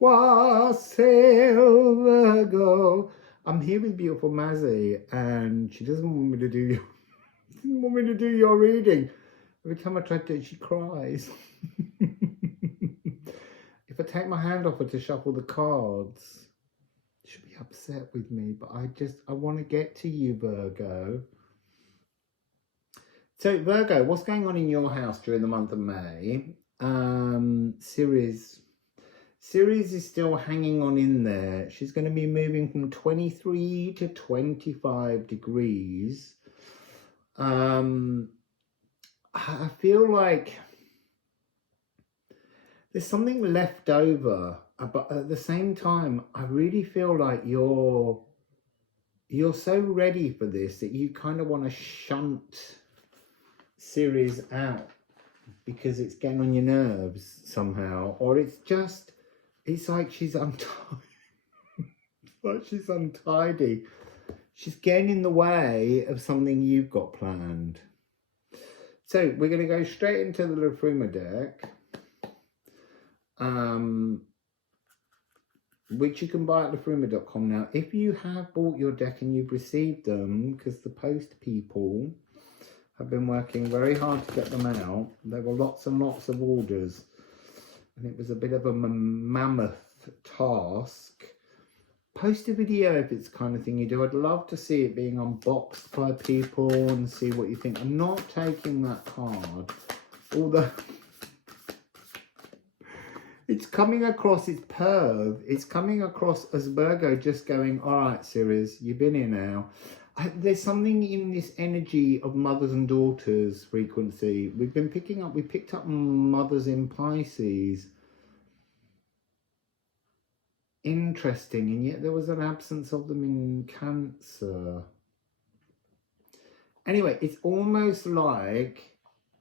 Wassail Virgo. I'm here with beautiful Mazzy, and she doesn't want me to do your reading. Every time I try to do it, she cries. If I take my hand off her to shuffle the cards, she'll be upset with me, but I want to get to you, Virgo. So Virgo, what's going on in your house during the month of May? Ceres is still hanging on in there. She's going to be moving from 23 to 25 degrees. I feel like there's something left over, but at the same time, I really feel like you're so ready for this that you kind of want to shunt Ceres out because it's getting on your nerves somehow, or it's like she's untidy. She's getting in the way of something you've got planned. So we're going to go straight into the Liffruma deck, which you can buy at liffruma.com now. If you have bought your deck and you've received them, because the post people have been working very hard to get them out. There were lots and lots of orders, and it was a bit of a mammoth task. Post a video if it's the kind of thing you do. I'd love to see it being unboxed by people and see what you think. I'm not taking that card, although it's coming across, it's perv. It's coming across as Virgo just going, all right, Ceres, you've been here now. There's something in this energy of mothers and daughters frequency. We picked up mothers in Pisces. Interesting, and yet there was an absence of them in Cancer. Anyway, it's almost like,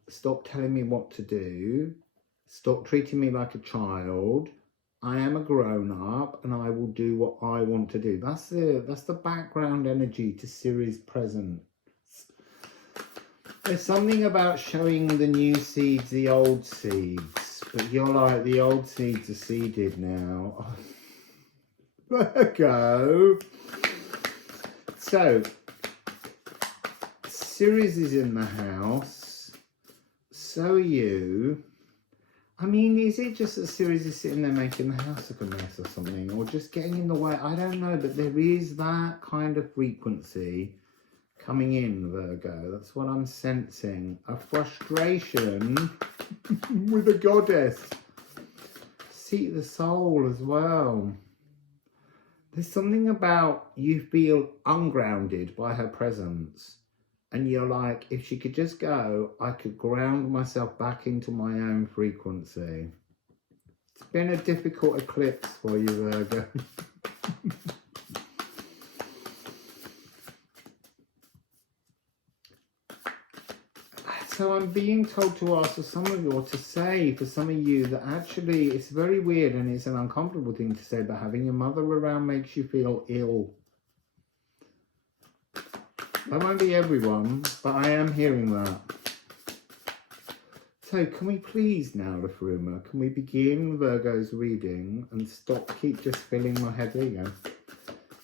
stop telling me what to do. Stop treating me like a child. I am a grown-up and I will do what I want to do. That's the background energy to Ceres present. There's something about showing the new seeds, the old seeds. But you're like, the old seeds are seeded now. Virgo. So, Ceres is in the house. So are you. I mean, is it just that Ceres is sitting there making the house look a mess or something? Or just getting in the way? I don't know, but there is that kind of frequency coming in, Virgo. That's what I'm sensing. A frustration with a goddess. Seat of the soul as well. There's something about you feel ungrounded by her presence. And you're like, if she could just go, I could ground myself back into my own frequency. It's been a difficult eclipse for you, Virgo. So I'm being told to ask for some of you, or to say for some of you, that actually it's very weird and it's an uncomfortable thing to say, but having your mother around makes you feel ill. That won't be everyone, but I am hearing that. So can we please now, Liffruma, can we begin Virgo's reading and keep just filling my head? There you go.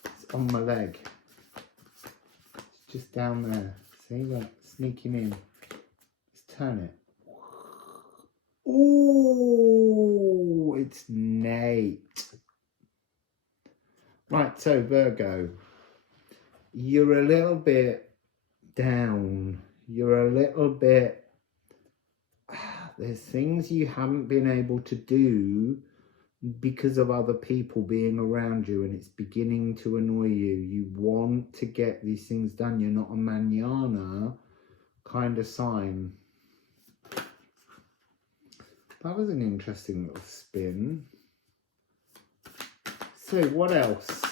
It's on my leg. It's just down there. See that? Sneaking in. Let's turn it. Ooh, it's Nate. Right, so Virgo. You're a little bit down. You're a little bit... There's things you haven't been able to do because of other people being around you, and it's beginning to annoy you. You want to get these things done. You're not a manana kind of sign. That was an interesting little spin. So what else?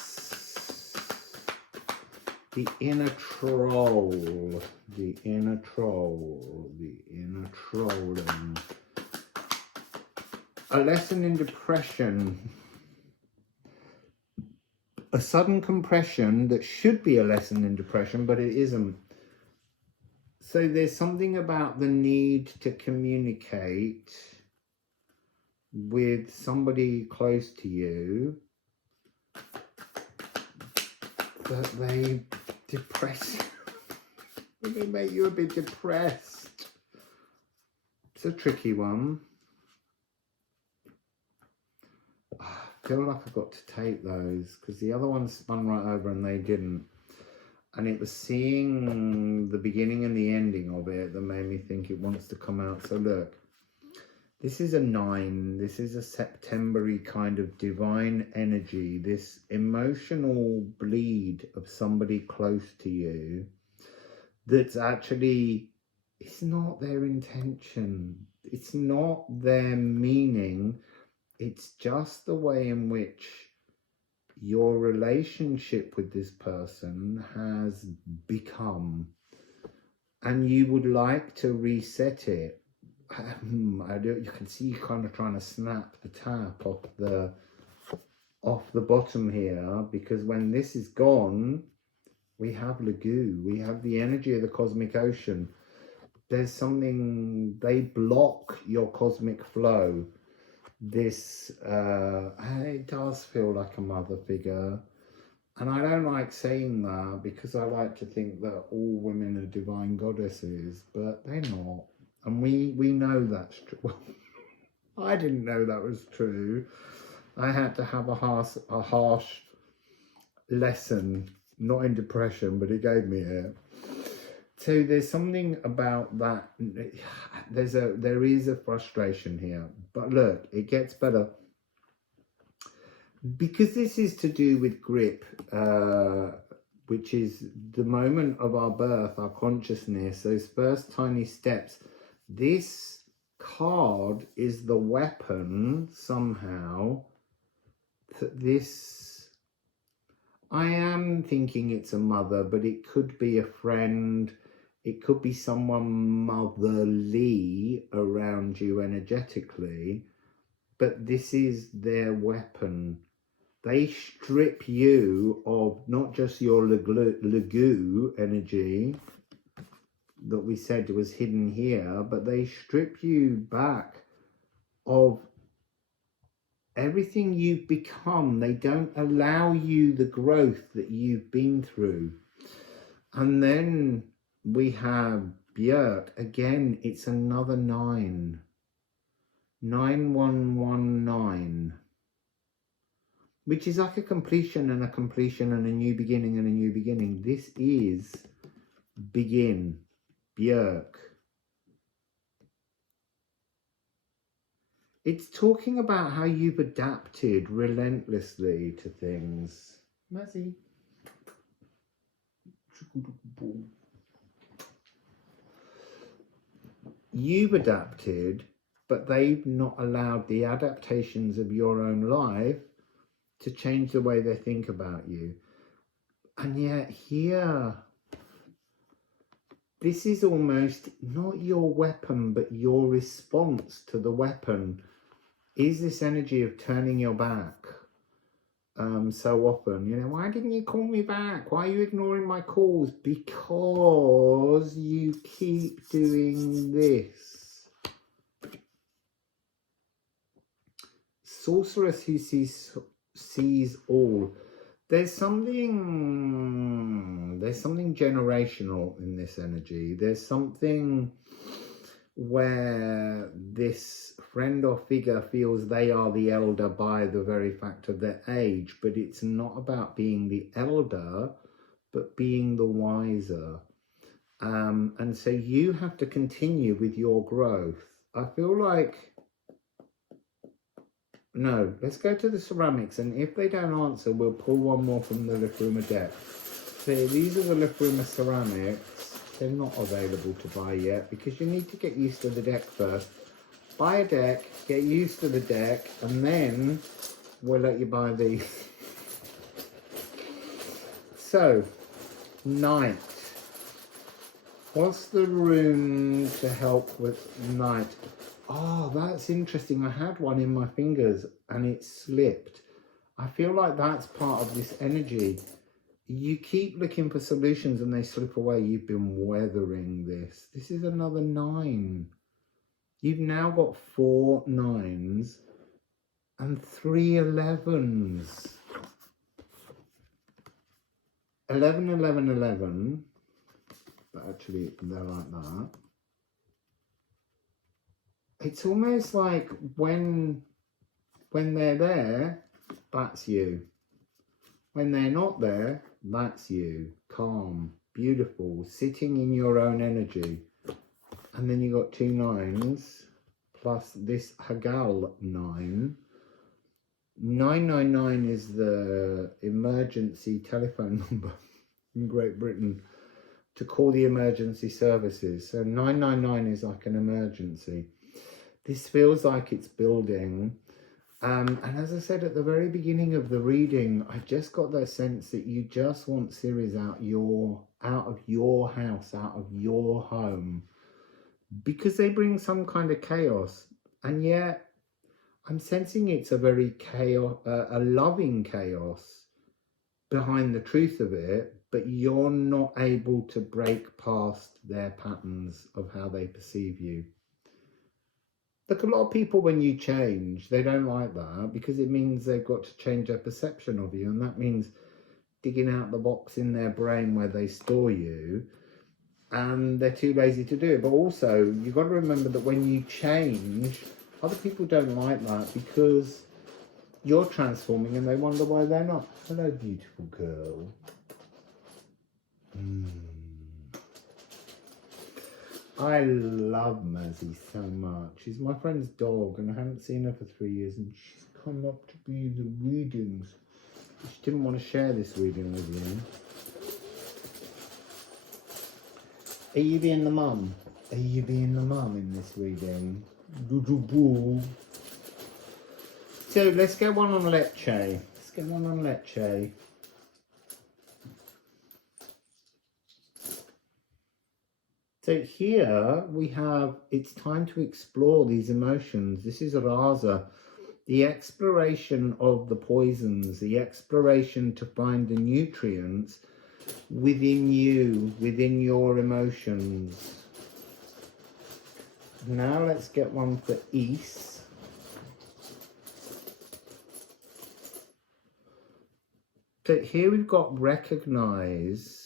The inner troll, the inner troll, the inner trolling. A lesson in depression. A sudden compression that should be a lesson in depression, but it isn't. So there's something about the need to communicate with somebody close to you that they depress you. They make you a bit depressed. It's a tricky one. I feel like I've got to take those because the other ones spun right over and they didn't. And it was seeing the beginning and the ending of it that made me think it wants to come out. So look, this is a 9. This is a September-y kind of divine energy. This emotional bleed of somebody close to you that's actually, it's not their intention. It's not their meaning. It's just the way in which your relationship with this person has become, and you would like to reset it. You can see you kind of trying to snap the tap off the bottom here, because when this is gone, we have Lagu, we have the energy of the cosmic ocean. There's something, they block your cosmic flow. This it does feel like a mother figure, and I don't like saying that because I like to think that all women are divine goddesses, but they're not, and we know that's true. Well, I didn't know that was true. I had to have a harsh lesson, not in depression, but it gave me it. So there's something about that. There is a frustration here, but look, it gets better because this is to do with grip, which is the moment of our birth, our consciousness, those first tiny steps. This card is the weapon somehow. This, I am thinking it's a mother, but it could be a friend. It could be someone motherly around you energetically, but this is their weapon. They strip you of not just your Lagu energy that we said was hidden here, but they strip you back of everything you've become. They don't allow you the growth that you've been through. And then we have Björk. Again, it's another 9. 9119. Which is like a completion and a completion and a new beginning and a new beginning. This is begin. Björk. It's talking about how you've adapted relentlessly to things. Mazzy. You've adapted, but they've not allowed the adaptations of your own life to change the way they think about you. And yet here, this is almost not your weapon, but your response to the weapon is this energy of turning your back so often. You know, why didn't you call me back? Why are you ignoring my calls? Because you keep doing this. Sorceress who sees all. There's something generational in this energy. There's something where this friend or figure feels they are the elder by the very fact of their age, but it's not about being the elder, but being the wiser. And so you have to continue with your growth. I feel like, no, let's go to the ceramics, and if they don't answer, we'll pull one more from the Liffruma deck. So these are the Liffruma ceramics. They're not available to buy yet because you need to get used to the deck first. Buy a deck, get used to the deck, and then we'll let you buy these. So, night. What's the rune to help with night? Oh, that's interesting. I had one in my fingers and it slipped. I feel like that's part of this energy. You keep looking for solutions and they slip away. You've been weathering this. This is another 9. You've now got 4 9s. and 3 11s. 11, 11, 11. But actually, they're like that. It's almost like when they're there, that's you. When they're not there, that's you. Calm, beautiful, sitting in your own energy. And then you got 2 9s plus this Hagal 9. 999 is the emergency telephone number in Great Britain to call the emergency services. So 999 is like an emergency. This feels like it's building. And as I said at the very beginning of the reading, I just got that sense that you just want Ceres out of your house, out of your home, because they bring some kind of chaos. And yet I'm sensing it's a very a loving chaos behind the truth of it, but you're not able to break past their patterns of how they perceive you. Look, a lot of people, when you change, they don't like that because it means they've got to change their perception of you, and that means digging out the box in their brain where they store you, and they're too lazy to do it. But also, you've got to remember that when you change, other people don't like that because you're transforming and they wonder why they're not. Hello, beautiful girl. I love Mersey so much. She's my friend's dog and I haven't seen her for 3 years, and she's come up to be the readings. She didn't want to share this reading with you. Are you being the mum? Are you being the mum in this reading? So let's get one on Lecce. Let's get one on Lecce. So here we have, it's time to explore these emotions. This is Rasa, the exploration of the poisons, the exploration to find the nutrients within you, within your emotions. Now let's get one for East. So here we've got recognize.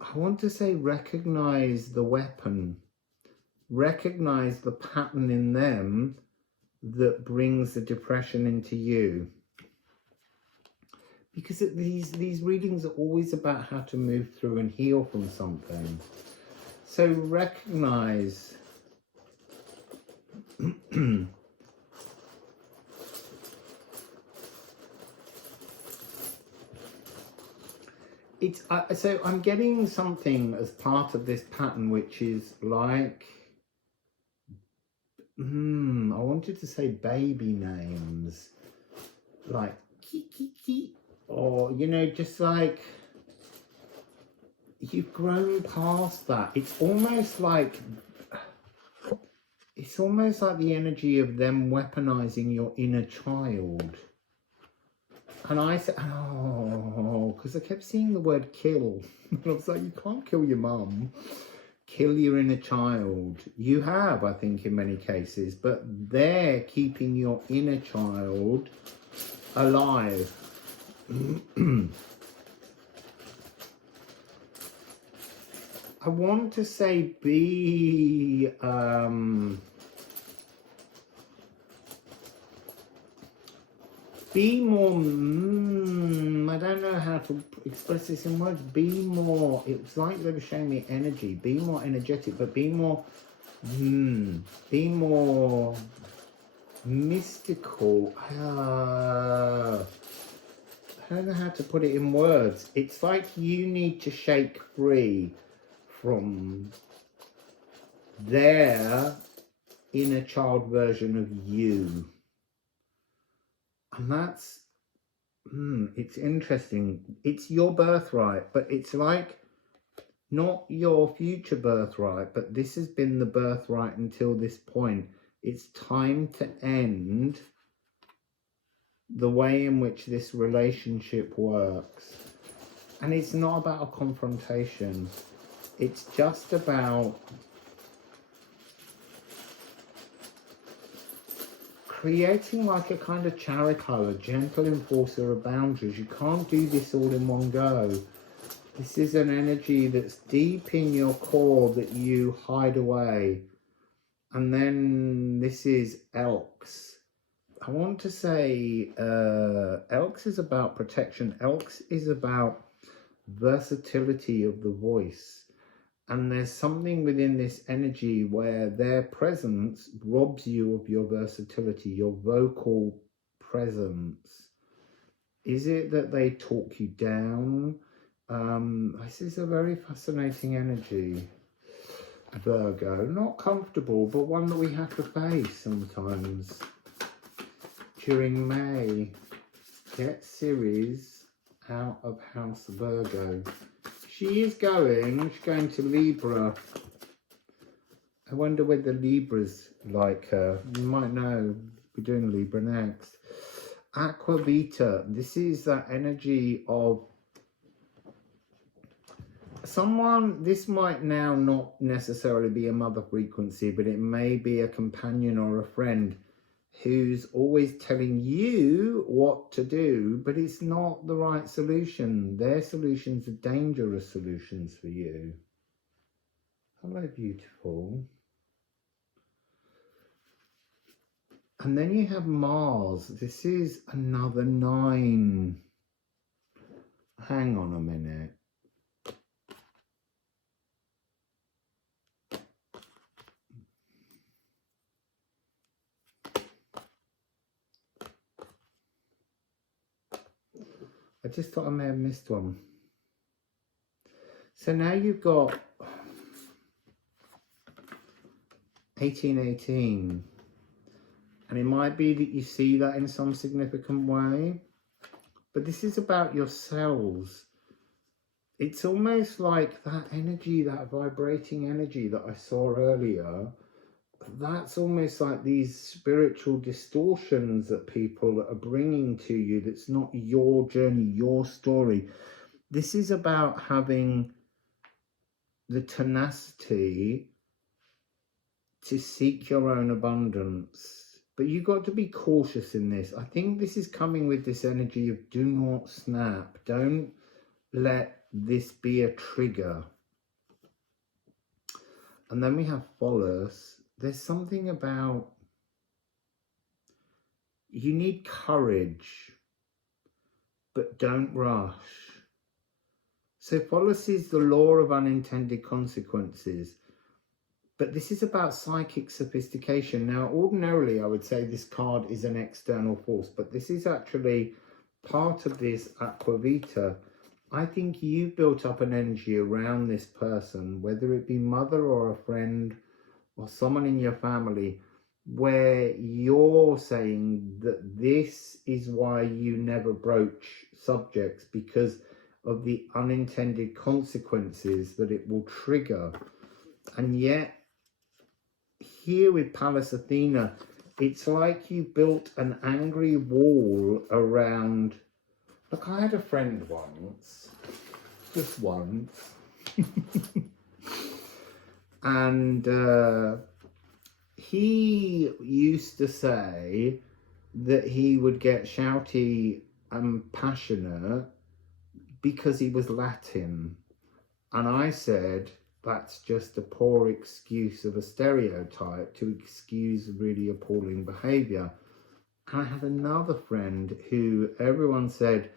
I want to say recognize the weapon, recognize the pattern in them that brings the depression into you. Because these readings are always about how to move through and heal from something. So recognize it's so I'm getting something as part of this pattern which is like I wanted to say baby names like Kiki, or you know, just like you've grown past that. It's almost like the energy of them weaponizing your inner child. And I said, oh, because I kept seeing the word kill. And I was like, you can't kill your mum. Kill your inner child. You have, I think, in many cases. But they're keeping your inner child alive. I want to say be... be more, I don't know how to express this in words. Be more, it's like they were showing me energy. Be more energetic, but be more mystical. I don't know how to put it in words. It's like you need to shake free from their inner child version of you. And that's, it's interesting. It's your birthright, but it's like not your future birthright, but this has been the birthright until this point. It's time to end the way in which this relationship works. And it's not about a confrontation. It's just about creating like a kind of charikal, a gentle enforcer of boundaries. You can't do this all in one go. This is an energy that's deep in your core that you hide away. And then this is Elks. I want to say Elks is about protection. Elks is about versatility of the voice. And there's something within this energy where their presence robs you of your versatility, your vocal presence. Is it that they talk you down? This is a very fascinating energy, Virgo. Not comfortable, but one that we have to face sometimes. During May, get Ceres out of House Virgo. She's going to Libra. I wonder whether Libra's like her. You might know, we're doing Libra next. Aqua Vita, this is that energy of someone, this might now not necessarily be a mother frequency, but it may be a companion or a friend who's always telling you what to do, but it's not the right solution. Their solutions are dangerous solutions for you. Hello, beautiful. And then you have Mars. This is another 9. Hang on a minute. I just thought I may have missed one. So now you've got 1818. And it might be that you see that in some significant way. But this is about your cells. It's almost like that energy, that vibrating energy that I saw earlier. That's almost like these spiritual distortions that people are bringing to you. That's not your journey, your story. This is about having the tenacity to seek your own abundance. But you've got to be cautious in this. I think this is coming with this energy of do not snap. Don't let this be a trigger. And then we have Phallus. There's something about you need courage, but don't rush. So Phallus is the law of unintended consequences. But this is about psychic sophistication. Now, ordinarily, I would say this card is an external force, but this is actually part of this Aqua Vita. I think you've built up an energy around this person, whether it be mother or a friend or someone in your family, where you're saying that this is why you never broach subjects, because of the unintended consequences that it will trigger. And yet, here with Pallas Athena, it's like you built an angry wall around. Look, I had a friend once, just once, and he used to say that he would get shouty and passionate because he was Latin. And I said, that's just a poor excuse of a stereotype to excuse really appalling behaviour. And I had another friend who everyone said,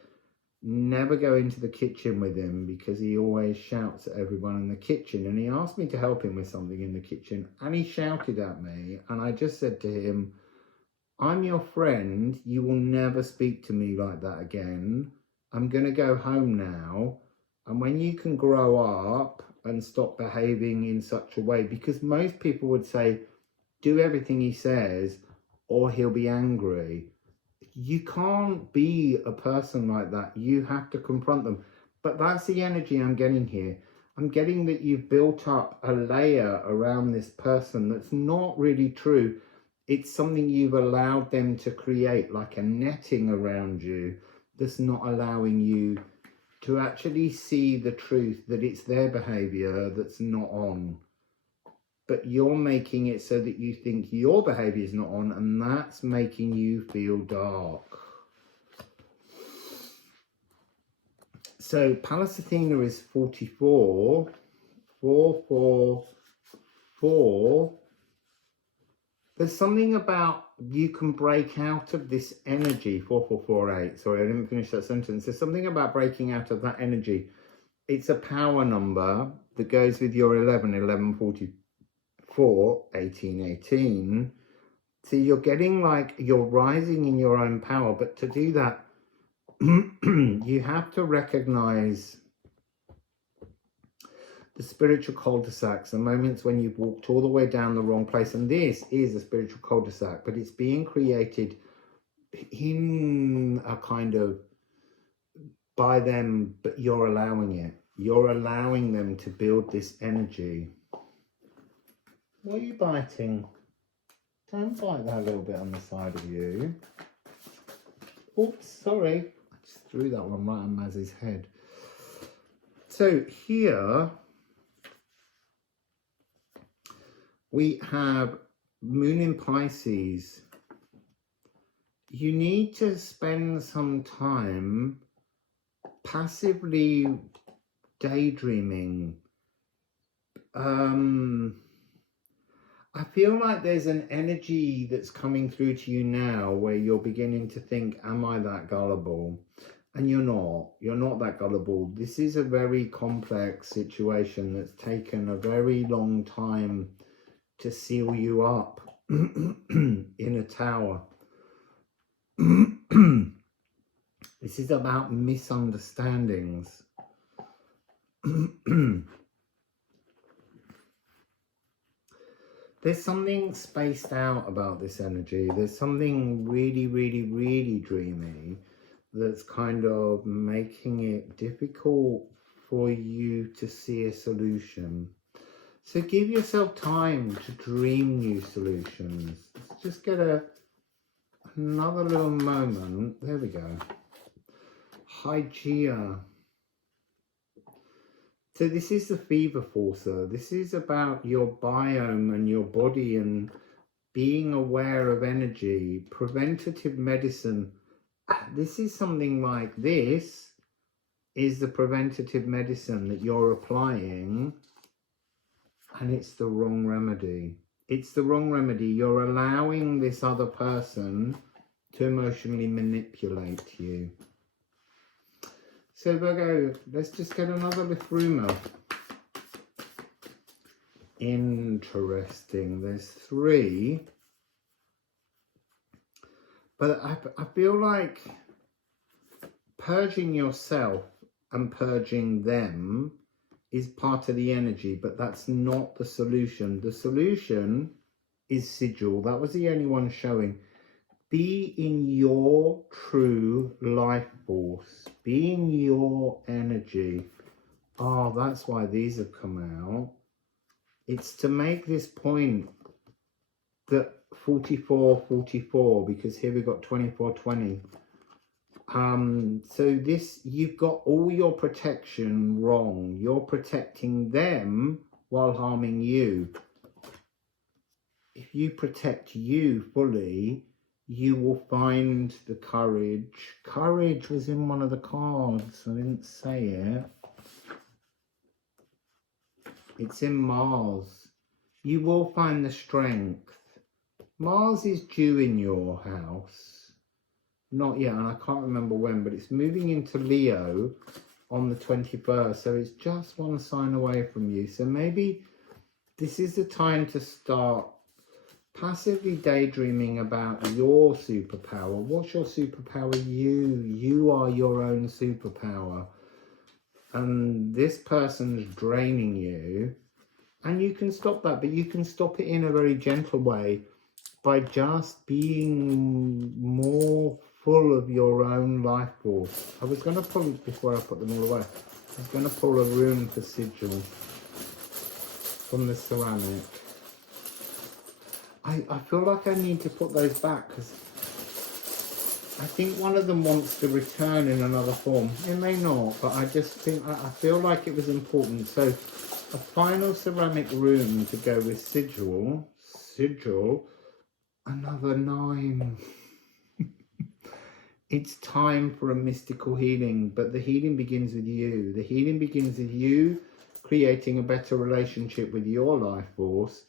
never go into the kitchen with him because he always shouts at everyone in the kitchen. And he asked me to help him with something in the kitchen and he shouted at me. And I just said to him, I'm your friend. You will never speak to me like that again. I'm going to go home now. And when you can grow up and stop behaving in such a way, because most people would say, do everything he says or he'll be angry. You can't be a person like that. You have to confront them. But that's the energy I'm getting here. I'm getting that you've built up a layer around this person that's not really true. It's something you've allowed them to create, like a netting around you that's not allowing you to actually see the truth, that it's their behaviour that's not on. but you're making it so that you think your behavior is not on, and that's making you feel dark. So Pallas Athena is 44, 4, 4, 4. There's something about you can break out of this energy. 4, 4, 4, 8. Sorry, I didn't finish that sentence. There's something about breaking out of that energy. It's a power number that goes with your 11, 11, 44, 18, 18. So you're getting like, you're rising in your own power. But to do that, you have to recognize the spiritual cul-de-sacs, the moments when you've walked all the way down the wrong place. And this is a spiritual cul-de-sac, but it's being created in a kind of by them, but you're allowing it. You're allowing them to build this energy. What are you biting? Don't bite that little bit on the side of you. Oops, sorry. I just threw that one right on Maz's head. So here we have Moon in Pisces. You need to spend some time passively daydreaming. I feel like there's an energy that's coming through to you now where you're beginning to think, am I that gullible? And you're not. You're not that gullible. This is a very complex situation that's taken a very long time to seal you up in a tower. This is about misunderstandings. There's something spaced out about this energy. There's something really, really, really dreamy that's kind of making it difficult for you to see a solution. So give yourself time to dream new solutions. Let's just get another little moment. There we go. Hygeia. So this is the fever forcer. This is about your biome and your body and being aware of energy. Preventative medicine. This is something like this is the preventative medicine that you're applying, and it's the wrong remedy. It's the wrong remedy. You're allowing this other person to emotionally manipulate you. So Virgo, let's just get another Liffruma. Interesting. There's 3. But I feel like purging yourself and purging them is part of the energy, but that's not the solution. The solution is sigil. That was the only one showing. Be in your true life force. Be in your energy. Oh, that's why these have come out. It's to make this point that 44, 44, because here we've got 24, 20. So this, you've got all your protection wrong. You're protecting them while harming you. If you protect you fully, you will find the courage. Courage was in one of the cards. I didn't say it. It's in Mars. You will find the strength. Mars is due in your house. Not yet, and I can't remember when, but it's moving into Leo on the 21st. So it's just one sign away from you. So maybe this is the time to start passively daydreaming about your superpower. What's your superpower? You are your own superpower. And this person's draining you. And you can stop that, but you can stop it in a very gentle way by just being more full of your own life force. I was going to pull, before I put them all away, I was going to pull a rune for sigil from the ceramic. I feel like I need to put those back because I think one of them wants to return in another form. It may not, but I just think, I feel like it was important. So a final ceramic rune to go with sigil. Sigil. Another 9. It's time for a mystical healing, but the healing begins with you. The healing begins with you creating a better relationship with your life force,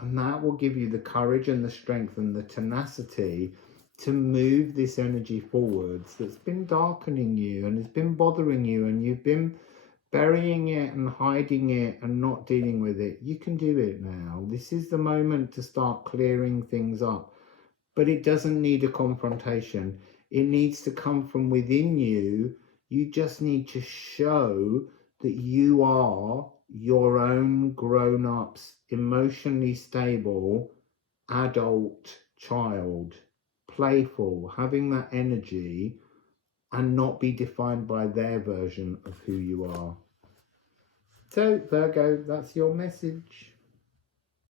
and that will give you the courage and the strength and the tenacity to move this energy forwards that's been darkening you and has been bothering you, and you've been burying it and hiding it and not dealing with it. You can do it now. This is the moment to start clearing things up, but it doesn't need a confrontation. It needs to come from within you. You just need to show that you are your own grown-ups, emotionally stable, adult child, playful, having that energy, and not be defined by their version of who you are. So, Virgo, that's your message.